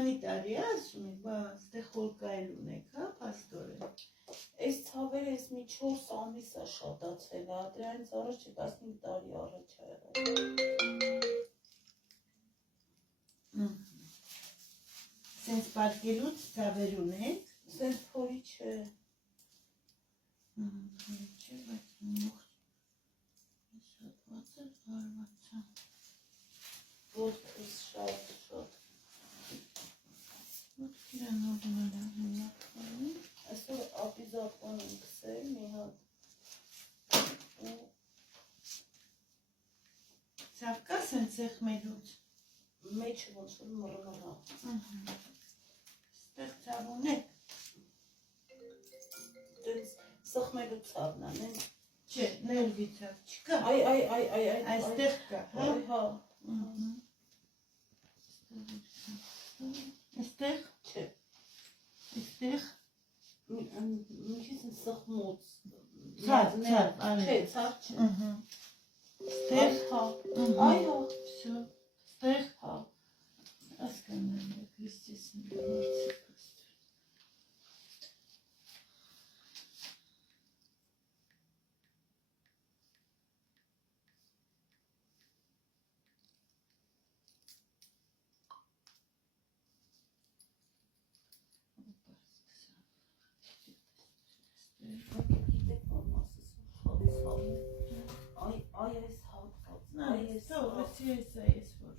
քանի տարի է ասում եք, բա ստեղ խորկայել ունեք, հա, փաստորեն։ Այս ցավերը էս մի 4 ամիս է շատացել, հա, դրանից առաջ 15 տարի առաջ է եղել։ Սենց պարկելուց ցավեր ունեք։ Սենց փորի չէ։ Փորի չէ, բայց մոխ շատված է, հարված է։ Ոտքս շատ։ Ոտքերը նորմալ է, հնարքարում։ Այսօր ապիզապան եմ կսել մի հատ։ Ցավ կա սենց սեղմելուց։ Մեջը ոնց որ մռնողա։ Ստեղ ցավ ունեք։ Դենց սխմելու ցավն է, նեն։ Չէ, ներվի ցավ չկա։ Այ, այստեղ կա, հա։ Հա։ Այստեղ։ Չէ։ Այստեղ։ Միշտ սխմոց։ Ցավ, Չէ, ցավ չէ։ Ստեղ, հա։ Այ, հա։ Всё, ստեղ, հա։ Հասկանալ եք, естественно, Այ այս հատվածն, այ այս որ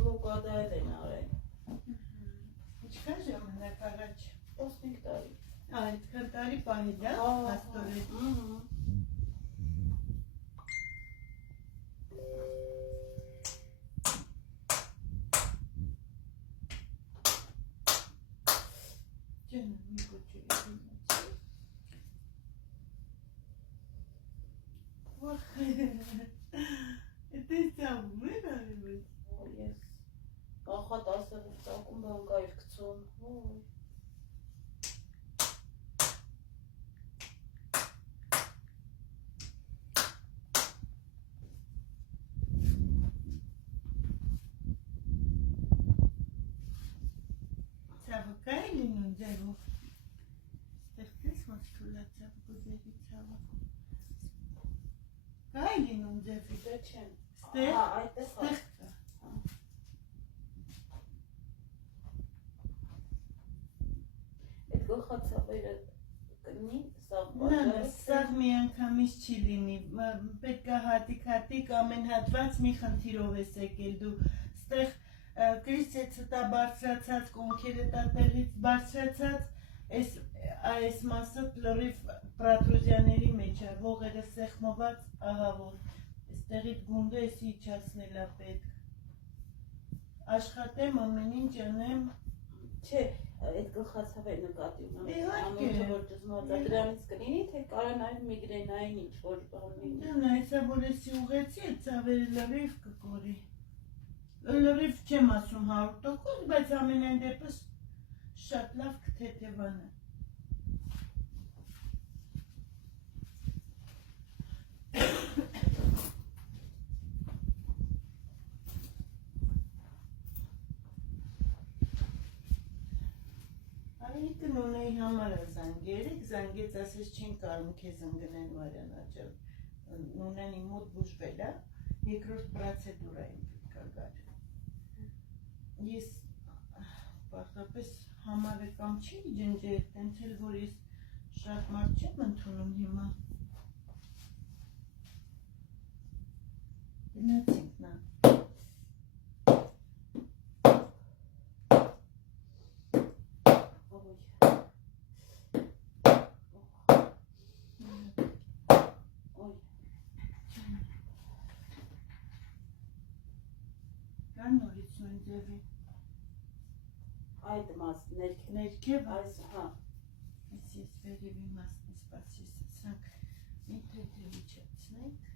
Բլոկադայել են արել։ Ինչքան ժամանակ առաջ։ 15 տարի։ Այդքան տարի պահել է, փաստորեն։ Ջան, մի կոչի։ Էդ է ցավում է նայում։ Ես կախատ ասելով ծակում բանկայր գցում։ Ցավը կա է լինում ձևով։ Ստեղ տես ոնց թուլացավ գուզերի ցավը։ Կա է լինում ձևի։ Դե չեմ։ Ստեղ, այդպես ստեղ կա։ Այդ գլխացավերը կնի, Սաղ մի անգամից չի լինի, պետք է հատիկ ամեն հատված մի խնդիրով ես եկել դու, ստեղ կրիսեցը տա բարձրացած, կոնքերը տա տեղից բարձրացած, այս մասը լրիվ պրատրուզիաների մեջ է, ողերը սեղմված, ահա որ, ստեղիտ գունդը ես իջացնել է պետք, աշխատեմ, ամեն ինչ անեմ, չէ, այդ գլխացավեր նկատի ունեմ, իհարկե, որ ճզմած է, դրանից կլինի, թե կարանային միգրենային ինչ-որ բան լինի։ Նայսա, որ եսի ուղեցի, այդ ծավերը լրիվ կկորի, լրիվ չեմ ասում 100%, բայց ամենայն դեպս շատ լավ կթեթևան է։ Արայիկն ունեի համար է զանգերիք, զանգեց ասես չեն կարում քեզ ընգնեն Մարյանա ջան, ունեն իմ մոտ բուժվել է, երկրորդ պրոցեդուրա իմ պետք է գար։ Ես պարտապես համարը կամ չի ջնջել, տենց էլ որ ես շատ մարդ չեմ ընդունում հիմա։ Գնացինք նա։ Կա նորից նույն ձևի։ Այդ մաս ներքև։ Ներքև Այս հա։ Ես վերևի մասն սպասի սրանք մի թեթևի չացնենք։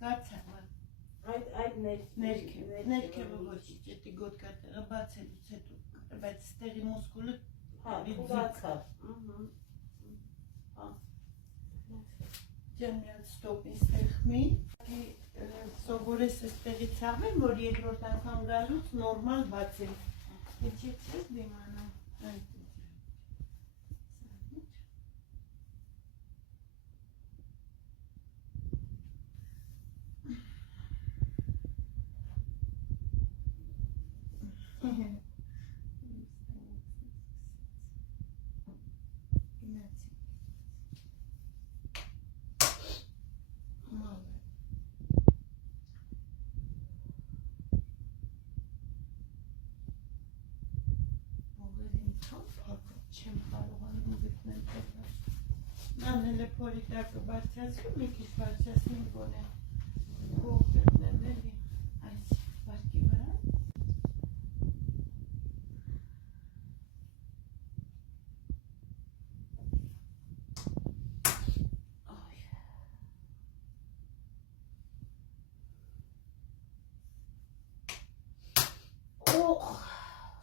Կացա Այդ ներքևը ոչինչ, էդի գոտկատեղը բացելուց հետո, բայց ստեղի մուսկուլը հա, թուլացավ։ Ջան միած ստոպին ստեղմի, սովորես ստեղի ցաղվեմ, որ երկրորդ անգամ գալուց նորմալ բացել։ Իջեց ես դիմանա։ Չեմ կարողանում գտնել դեռ։ Անել է փորիտակը բարձրացրու, մի քիչ բարձրացնեմ գոնե փող գտնեմ էլի այս վարկի վրա։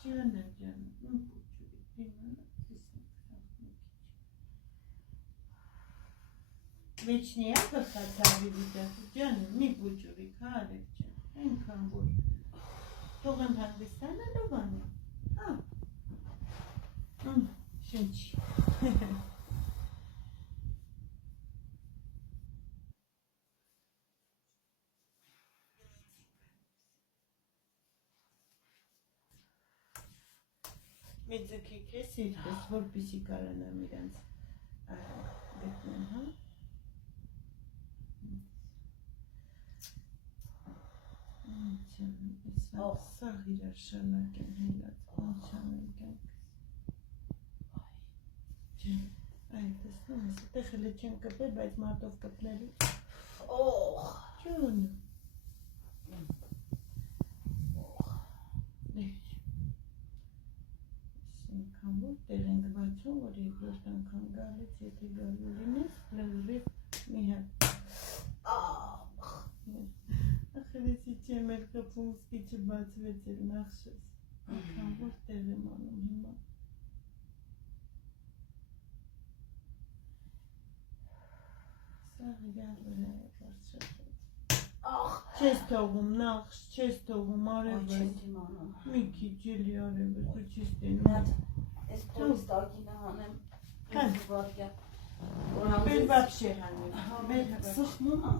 Ջան, Վեչնիա կխացավի վիդակը, ջան, մի բուջուրի կա արեք ջան, այնքան որ թող եմ հանգստանալու բանը, հա, շնչի, մի ձգեք ես իրպես, որպիսի կարանամ իրանց գտնեմ, հա, սաղ իրար շանակ են հելած, անչանենք ենք, այ տեսնում ես, տեղ հլը չեմ կպել, բայց մատով կպնելու, ճուն, ինքան որ տեղ ենք բացում, որ երկրորդ անգամ գալից, եթե գալու լինես, լրիվ մի հատ, ախրեցի չեմ էլ խպում, սկիչը բացվեց էլ նախշես, ինքան որ տեղ եմ անում հիմա, սաղ իրար վրա է բարձրացած, չես թողում նախշ, չես թողում արևս, մի քիչ էլի արևս, ու չես տենում, Ես փորից տակինը հանեմ, Կան։ վարկյա, Բել բապշե հանեմ, բել հաբապշե, սխմում է,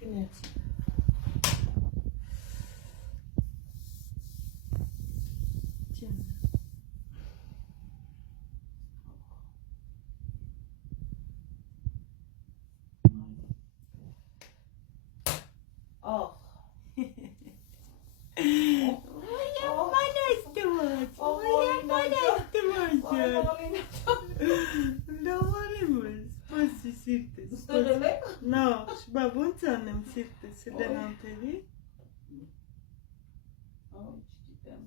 Գնացի, ջան, Նախ, բա ոնց անեմ սիրտես լրանտերի, չգիտեմ,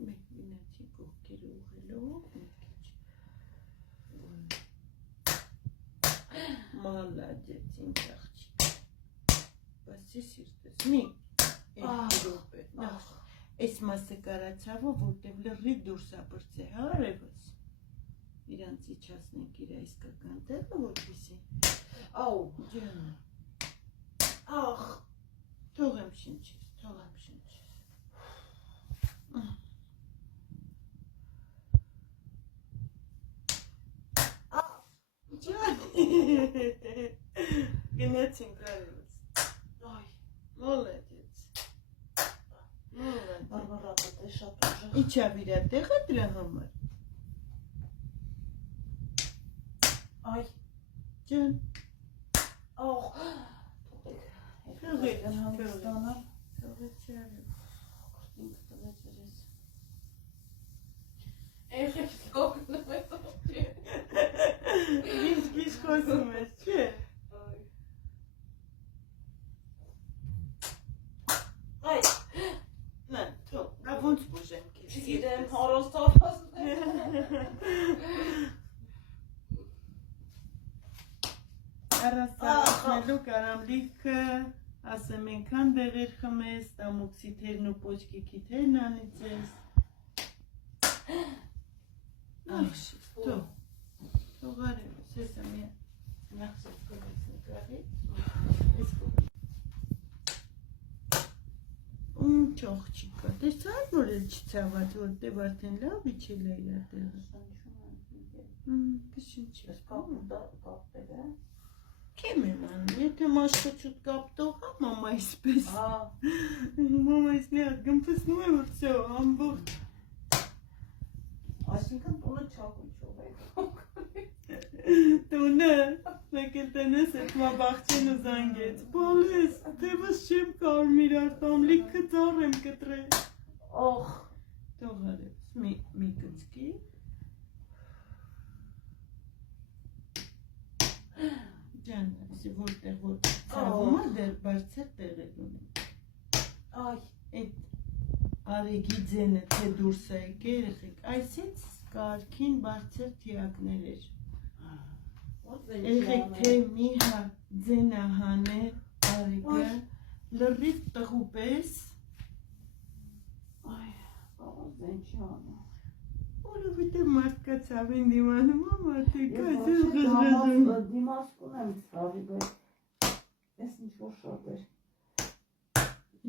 մեկ մինացի կողքերը ուղելով, մալաջեց ինձ աղջիկ, բասի սիրտես, մի, երկի ռոպե, նախ, այս մասը կարացավը, որտև լրիվ դուրս ապրծե, հա, արևս։ Իրանց իջացնենք իր իսկական տեղը, որպեսզի։ Աու, Ջան, ախ, թողեմ շնչես, թողեմ շնչես։ Ջան, գնացինք արևս։ այ, Մոլодец։ Մոլодец։ բարբարապետ է շատ ուժեղ։ Իջավ իր տեղը դրա համար։ Այ, Ջան, ախ, թողեք, հանգստանալ։ թողեց արև։ Ինքը տվեց վրես։ Էղեկ լոգնում է տողջի։ Գիշ խոսում ես, չէ։ Այ, Նա, թող, նա ոնց բուժեմ քեզ։ չգիտեմ, հարոստավազն է։ Առաստաղացնելու կարամ լիքը, ասեմ ենքան դեղեր խմես, տամուքսի թերն ու պոչկիքի թերն անիծես։ Ախշի, թող, թող արևս, հեսա միա, նախսես կողես նկարից, ես կողես։ Չող չիկա, տեսար, որ էլ չցավաց, որտև արդեն լավ իջել է իր տեղը։ Կշնչի։ Ես կապուտա կապտել է։ Քեմ եմ անում, եթե մաշկոչուտ կապտող հա, մամա իսպես։ Հա, Մամա իս մի հատ գմպսնում է, որ ծո, ամբողջ։ այսինքն տունը չակույչով է։ Տունը, մեկ էլ տնես էտ մա բաղջեն ու զանգեց, բալես, թևս չեմ կարում իրար տամ, լիքը ծար եմ կտրել։ Ախ, Թող արևս, մի կծկի։ Ջան, ասի որտեղ որ ծավում է դեր բարձր տեղեր ունի։ այ, Այդ արեգի ձենը թե դուրս է եկե երեխեք, այսից կարգին բարձր թիակներ էր։ ո՞ց Երեխեք թե մի հատ ձենը հանե արեգը, լրիվ տղու պես, Այ, բաղազ դեն չի անում։ որովհետև մարդկա ծավին դիմանում է, մարդիկ Ես այսպես ոչ գժգժում։ դիմաց կունեմ ծավի, բայց ես ինչ-որ շատ էր։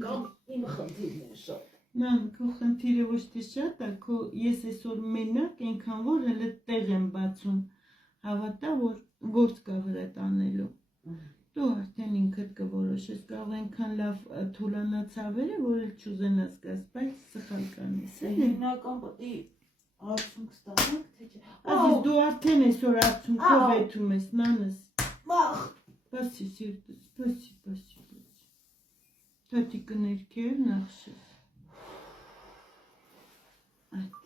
Կամ իմ խնդիրն է շատ։ Նան, քո խնդիրը ոչ թե շատ է, ես այսօր մենակ ենքան որ հլը տեղ եմ բացում, հավատա, որ գործ կա վրա տանելու։ Դու արդեն ինքդ կորոշես, կարող ենքան լավ թուլանացավեր է, որ էլ չուզենաս գաս, բայց սխալ կանես։ Հիմնական պետք է արդյունք ստանանք, թե չէ։ Ազիզ, դու արդեն այսօր արդյունքով եթում ես, նանս։ Մախ, Բասի սիրտս, բասի։ Թատի կներքեր նախշես։ Այդ։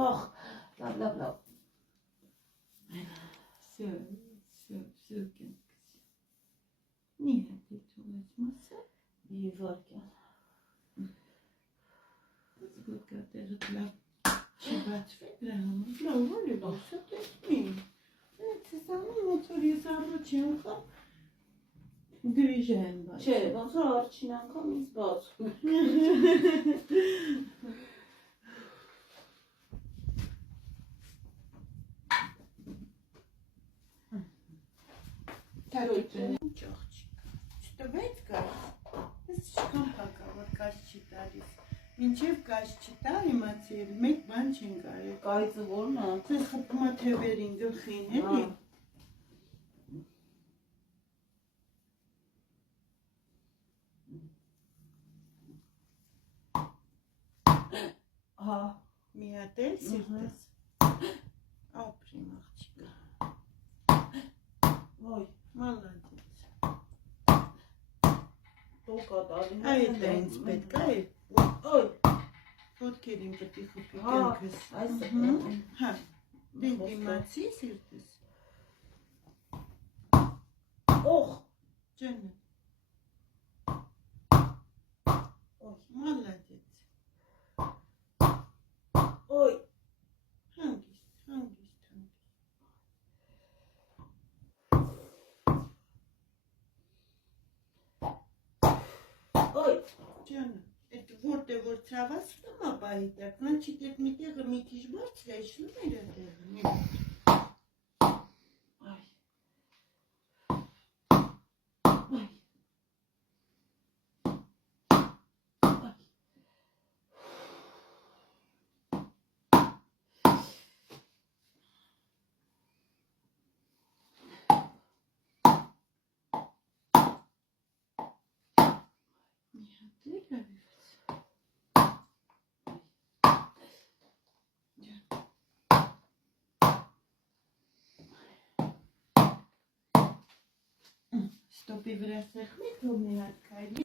մախ, լավ։ Всё, կյանքս։ Մի հատ եթում ես մասը, Մի վարկյան։ ոտկա տեղդ լավ չբացվի դրա համար, լավ որ է բացա տեսնի։ Այդ սեսանում ոնց որ ես առաջի անգամ գրիժ են բաց։ Չէ, ոնց որ առաջին անգամ ինձ բացում է։ Ճոխ չկա։ Չտվեց կար։ Ես չկամ պակավոր կաշ չի տալիս։ Մինչև կաշ չտա իմացի էլ մեկ բան չեն կարել։ Կայծը որն է։ Ձեզ խպումա թևերին գլխին էլի։ Հա, Մի հատ էլ սիրտս։ Ապրիմ աղջիկա։ ոյ, Մալադից։ տոկա տալին։ Այդ է ինձ պետք է։ Ոյ, Ոտքերին պետք է խփի հա, կյանքս։ այս Հա, դեն դիմացի սիրտս։ օխ, Ջանը, ոյ, մալադից։ ոյ, Հանգիստ։ ջան, այդ որտեղ որ ցավացնում է պահիտակ, նանչիկ այդ մի տեղը մի քիչ բարձր է, իջնում էր այդտեղը, մի մոտ։ Այ։ Ստոպի վրա սեղմի, թող մի հատ քայլի։